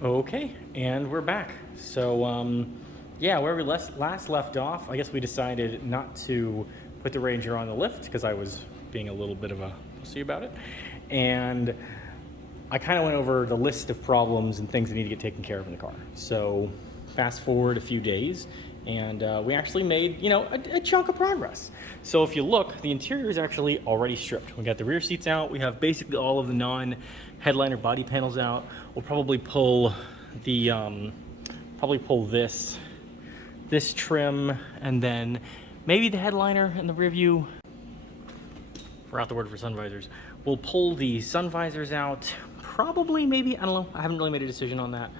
Okay, and we're back. So, yeah, where we last left off, I guess we decided not to put the Ranger on the lift because I was being a little bit of a pussy about it. And I kind of went over the list of problems and things that need to get taken care of in the car. So, fast forward a few days, and we actually made, a chunk of progress. So if you look, the interior is actually already stripped. We got the rear seats out. We have basically all of the non-headliner body panels out. We'll probably pull the, this trim, and then maybe the headliner and the rear view. Forgot the word for sun visors. We'll pull the sun visors out. Probably, maybe, I don't know. I haven't really made a decision on that.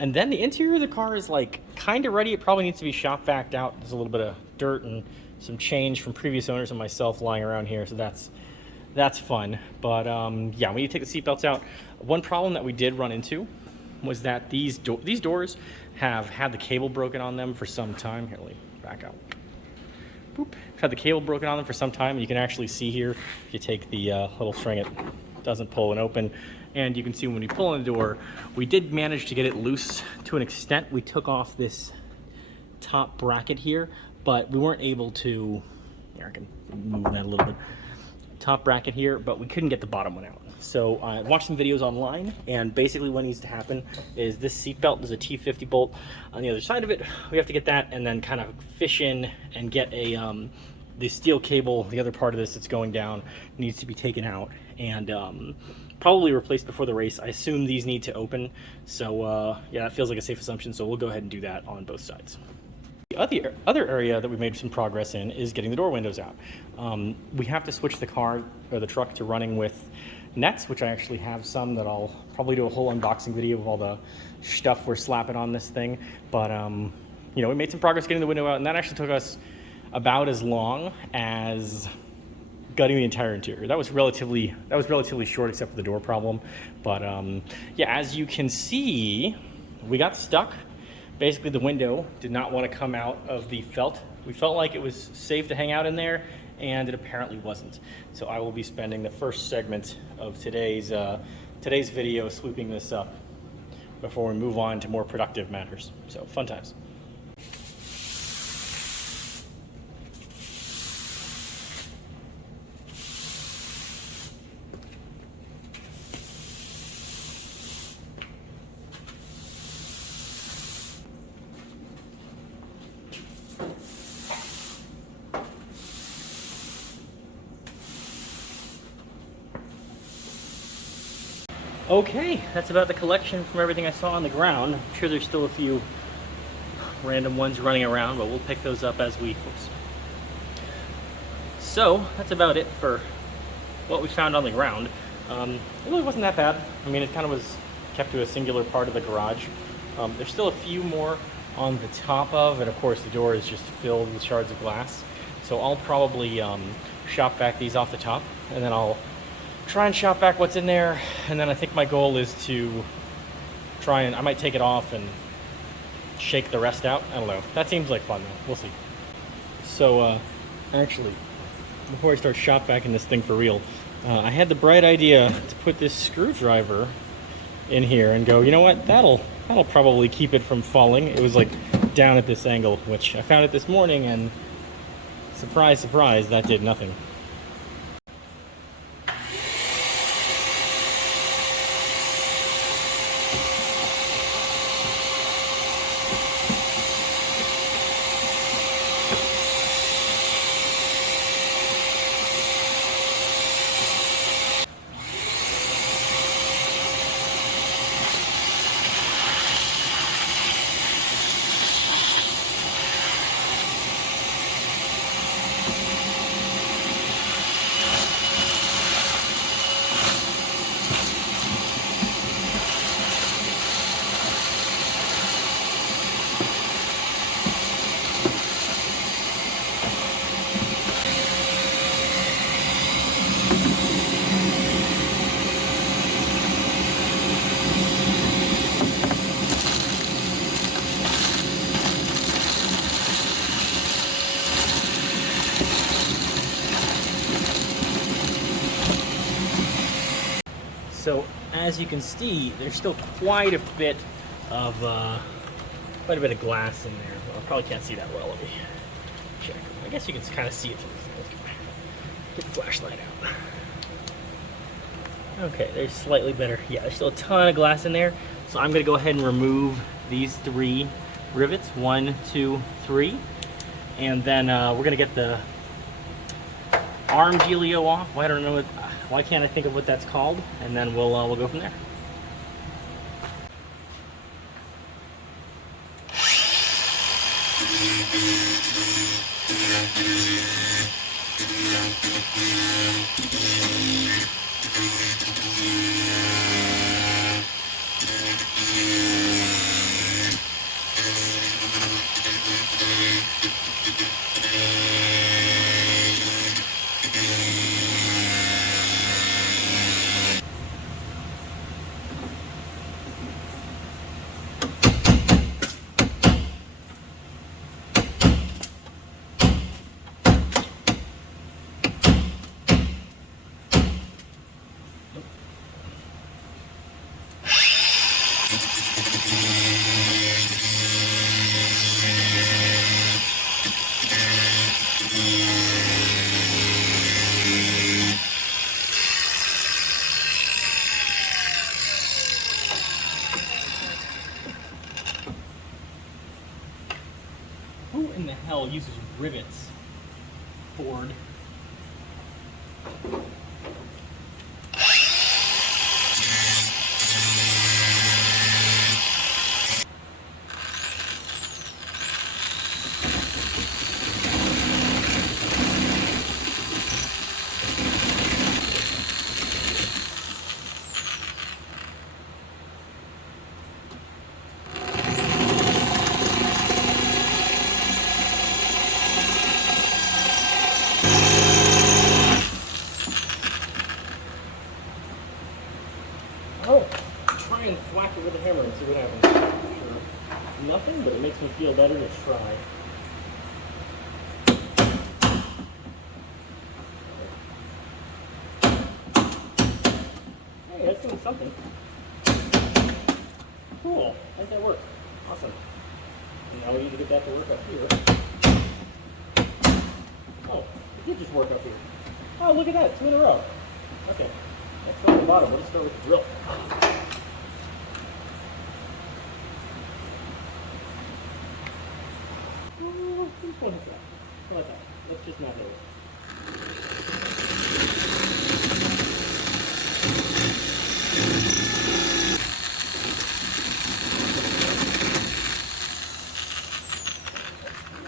And then the interior of the car is like kind of ready. It probably needs to be shop vacked out. There's a little bit of dirt and some change from previous owners and myself lying around here, so that's fun. But yeah, we need to take the seatbelts out. One problem that we did run into was that these doors have had the cable broken on them for some time. Here, let me back out. Boop. Had the cable broken on them for some time. You can actually see here, if you take the little string, it doesn't pull and open. And you can see when you pull on the door, we did manage to get it loose to an extent. We took off this top bracket here, but we weren't able to, here, I can move that a little bit. Top bracket here, but we couldn't get the bottom one out. So I watched some videos online, and basically what needs to happen is this seat belt, there's a T50 bolt on the other side of it. We have to get that and then kind of fish in and get a, the steel cable, the other part of this that's going down, needs to be taken out and probably replaced before the race. I assume these need to open. So yeah, that feels like a safe assumption. So we'll go ahead and do that on both sides. The other area that we made some progress in is getting the door windows out. We have to switch the car or the truck to running with nets, which I actually have some that I'll probably do a whole unboxing video of all the stuff we're slapping on this thing. But you know, we made some progress getting the window out, and that actually took us about as long as gutting the entire interior. That was relatively short, except for the door problem. But yeah, as you can see, we got stuck. Basically, the window did not want to come out of the felt. We felt like it was safe to hang out in there, and it apparently wasn't. So I will be spending the first segment of today's video swooping this up before we move on to more productive matters. So fun times. Okay, that's about the collection from everything I saw on the ground. I'm sure there's still a few random ones running around, but we'll pick those up as we... Oops. So, that's about it for what we found on the ground. It really wasn't that bad. I mean, it kind of was kept to a singular part of the garage. There's still a few more on the top of, and of course the door is just filled with shards of glass. So I'll probably shop vac these off the top, and then I'll try and shop back what's in there, and then I think my goal is to try and I might take it off and shake the rest out. I don't know. That seems like fun though. We'll see. So actually, before I start shop backing this thing for real, I had the bright idea to put this screwdriver in here and go, you know what, that'll probably keep it from falling. It was like down at this angle, which I found it this morning, and surprise, surprise, that did nothing. as you can see, there's still quite a bit of glass in there. Well, I probably can't see that well. Let me check. I guess you can kind of see it through. Get the flashlight out. Okay, there's slightly better. Yeah, there's still a ton of glass in there. So I'm gonna go ahead and remove these 3 rivets, 1, 2, 3. And then we're gonna get the arm Gelio off. Well, I don't know why can't I think of what that's called? And then we'll go from there. Who in the hell uses rivets, Ford? Oh, try and whack it with a hammer and see what happens. Sure. Nothing, but it makes me feel better to try. Hey, that's doing something. Cool. How'd that work? Awesome. And now we need to get that to work up here. Oh, it did just work up here. Oh, look at that. 2 in a row. Okay. Let's start at the bottom. We'll just start with the drill. Just one hit that. How about that? Let's just not hit it.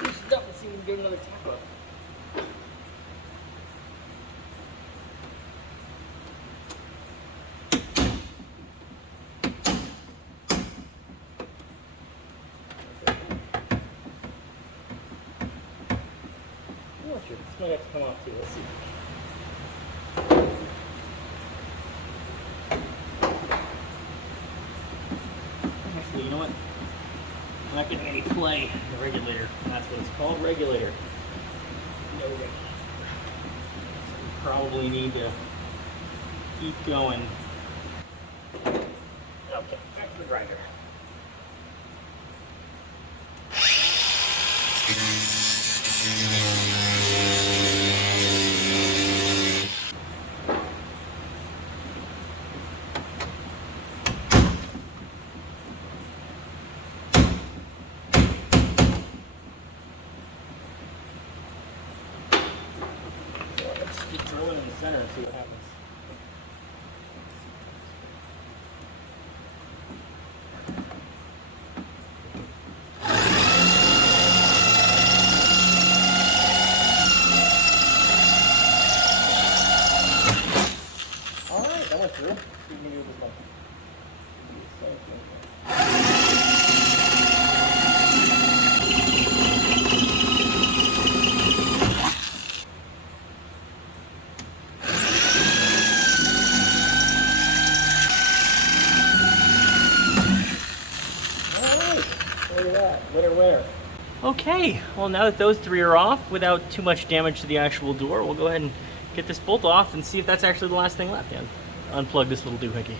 Just dump and see if we can get another tack up. This might have to come off too. Let's see. Actually, you know what? I'm not getting any play. The regulator. That's what it's called. Regulator. No regulator. So we probably need to keep going. Okay, back to the grinder. Just drill it in the center and see what happens. Alright, that went through. See if we can do this one. Winner. Okay, well now that those 3 are off without too much damage to the actual door, we'll go ahead and get this bolt off and see if that's actually the last thing left. And unplug this little doohickey.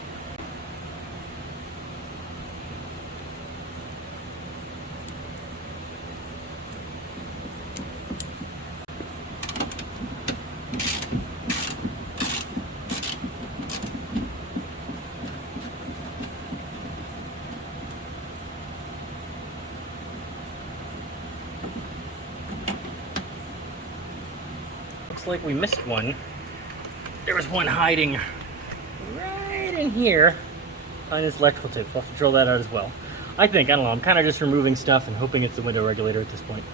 looks like we missed one. There was one hiding right in here on this electrical tape. We'll have to drill that out as well. I don't know, I'm kind of just removing stuff and hoping it's the window regulator at this point.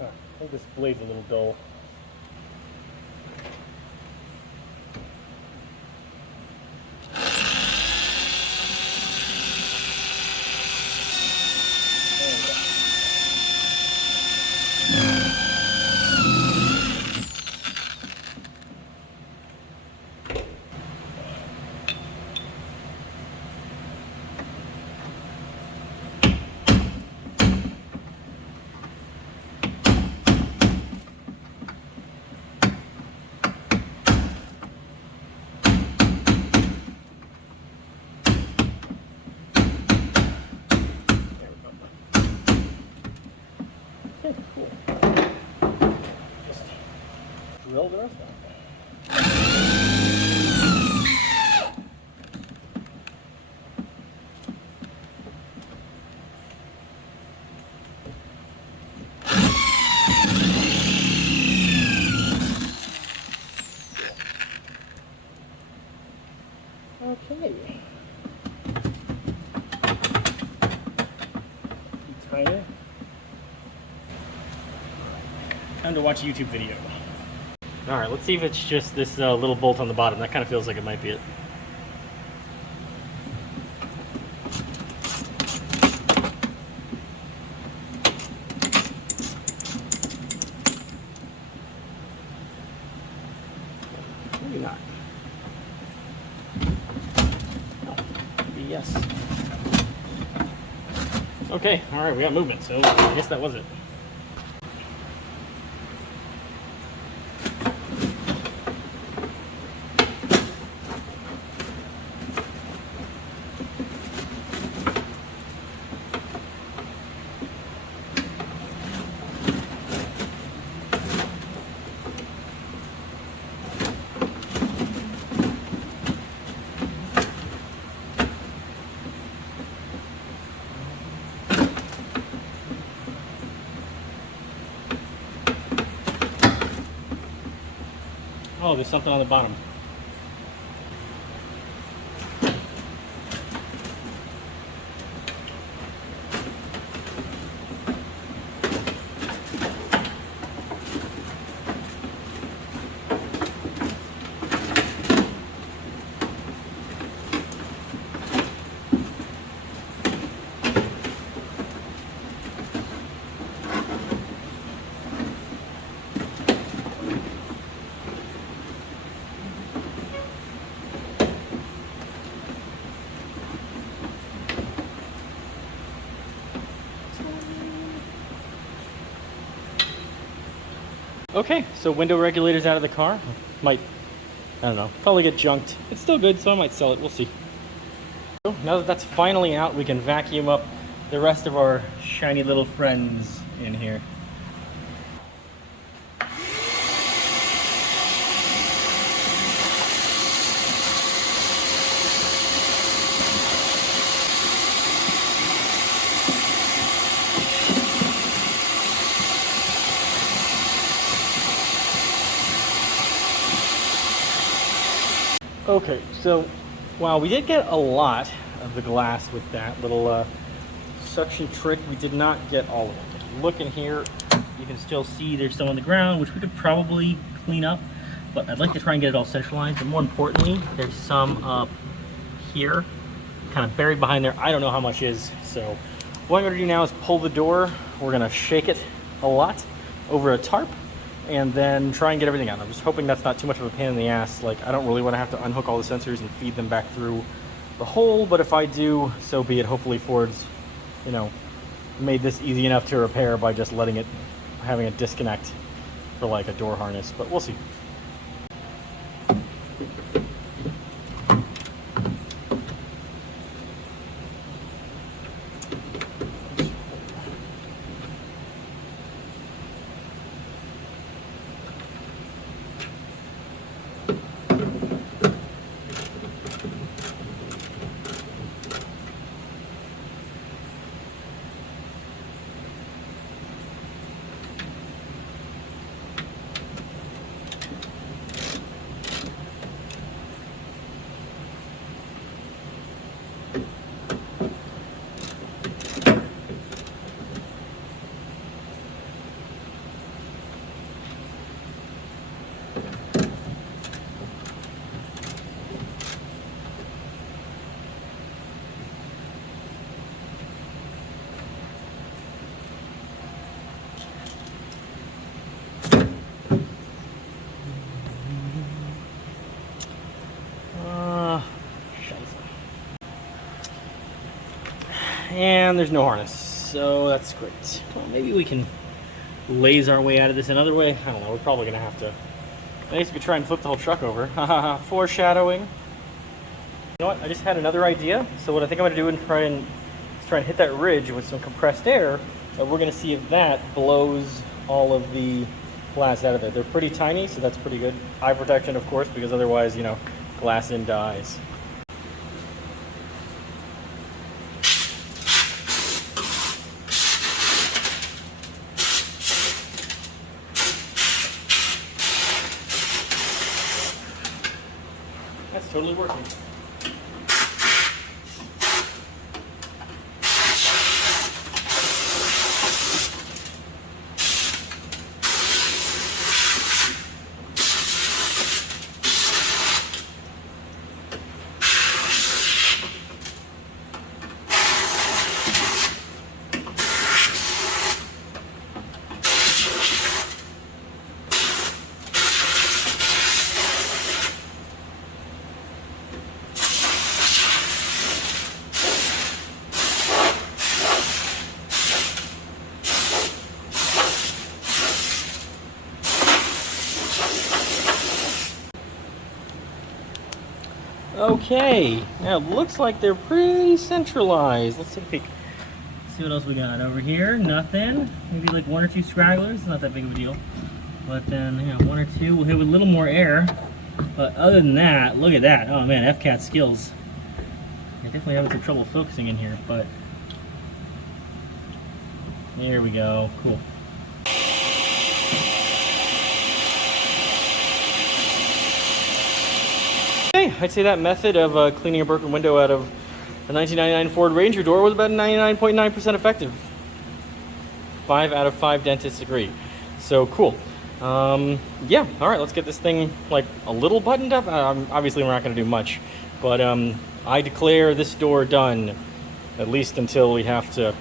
I think this blade's a little dull. Cool. Just drill the rest out. Okay. Tighter. Time to watch a YouTube video. Alright, let's see if it's just this little bolt on the bottom. That kind of feels like it might be it. Maybe not. No, maybe yes. Okay, alright, we got movement, so I guess that was it. Oh, there's something on the bottom. Okay, so window regulator's out of the car. Might, I don't know, probably get junked. It's still good, so I might sell it. We'll see. So now that that's finally out, we can vacuum up the rest of our shiny little friends in here. Okay, so wow, we did get a lot of the glass with that little suction trick. We did not get all of it. If you look in here, you can still see there's some on the ground, which we could probably clean up, but I'd like to try and get it all centralized. But more importantly, there's some up here, kind of buried behind there. I don't know how much is, so what I'm gonna do now is pull the door. We're gonna shake it a lot over a tarp, and then try and get everything out. I'm just hoping that's not too much of a pain in the ass. Like, I don't really want to have to unhook all the sensors and feed them back through the hole, but if I do, so be it. Hopefully Ford's, you know, made this easy enough to repair by just letting it, having a disconnect for like a door harness, but we'll see. and there's no harness, so that's great. Well, maybe we can laze our way out of this another way. I don't know, we're probably gonna have to. I guess we could try and flip the whole truck over. Foreshadowing. You know what, I just had another idea. So what I think I'm gonna do is try and hit that ridge with some compressed air, and we're gonna see if that blows all of the glass out of it. They're pretty tiny, so that's pretty good. Eye protection, of course, because otherwise, you know, glass in dies. That's totally working. Okay, now it looks like they're pretty centralized. Let's take a peek. See what else we got over here. Nothing. Maybe like one or two stragglers. Not that big of a deal. But then, you know, one or two. We'll hit with a little more air. But other than that, look at that. Oh man, FCAT skills. I'm definitely having some trouble focusing in here, but there we go. Cool. Okay, I'd say that method of cleaning a broken window out of a 1999 Ford Ranger door was about 99.9% effective. 5 out of 5 dentists agree. So cool. Yeah, all right, let's get this thing like a little buttoned up. Obviously, we're not going to do much, but I declare this door done, at least until we have to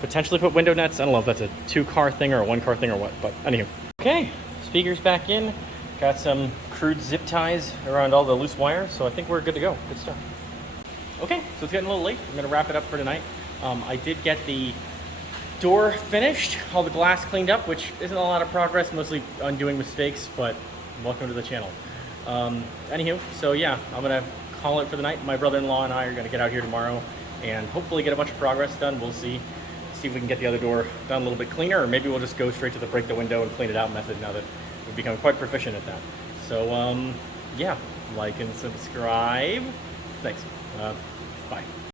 potentially put window nets. I don't know if that's a 2-car thing or a 1-car thing or what, but anywho. Okay, speakers back in. Got some crude zip ties around all the loose wires, so I think we're good to go. Good stuff. Okay, so it's getting a little late. I'm gonna wrap it up for tonight. I did get the door finished, all the glass cleaned up, which isn't a lot of progress, mostly undoing mistakes, but welcome to the channel. Anywho, so yeah, I'm gonna call it for the night. My brother-in-law and I are gonna get out here tomorrow and hopefully get a bunch of progress done. We'll see if we can get the other door done a little bit cleaner, or maybe we'll just go straight to the break the window and clean it out method now that we've become quite proficient at that. So yeah, like and subscribe. Thanks. Bye.